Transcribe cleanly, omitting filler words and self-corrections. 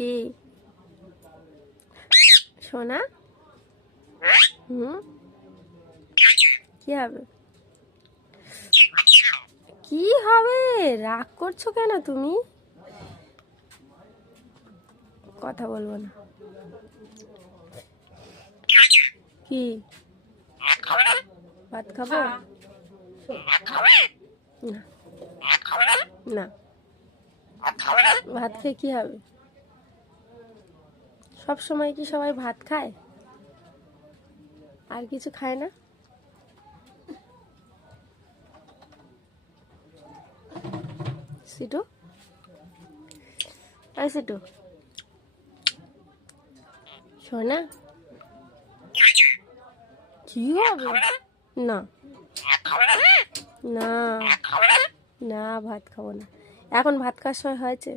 কি সোনা? কি হবে? কি হবে? রাগ করছো কেন তুমি? কথা বলবো না। কি ভাত খাবো না? না, ভাত খেয়ে কি হবে? সব সময় কি সবাই ভাত খায়? আর কিছু খায় না? সিটু, আরে সিটু সোনা, কি হবে? না না না, ভাত খাবো না। এখন ভাত খাওয়ার সময় হয়েছে?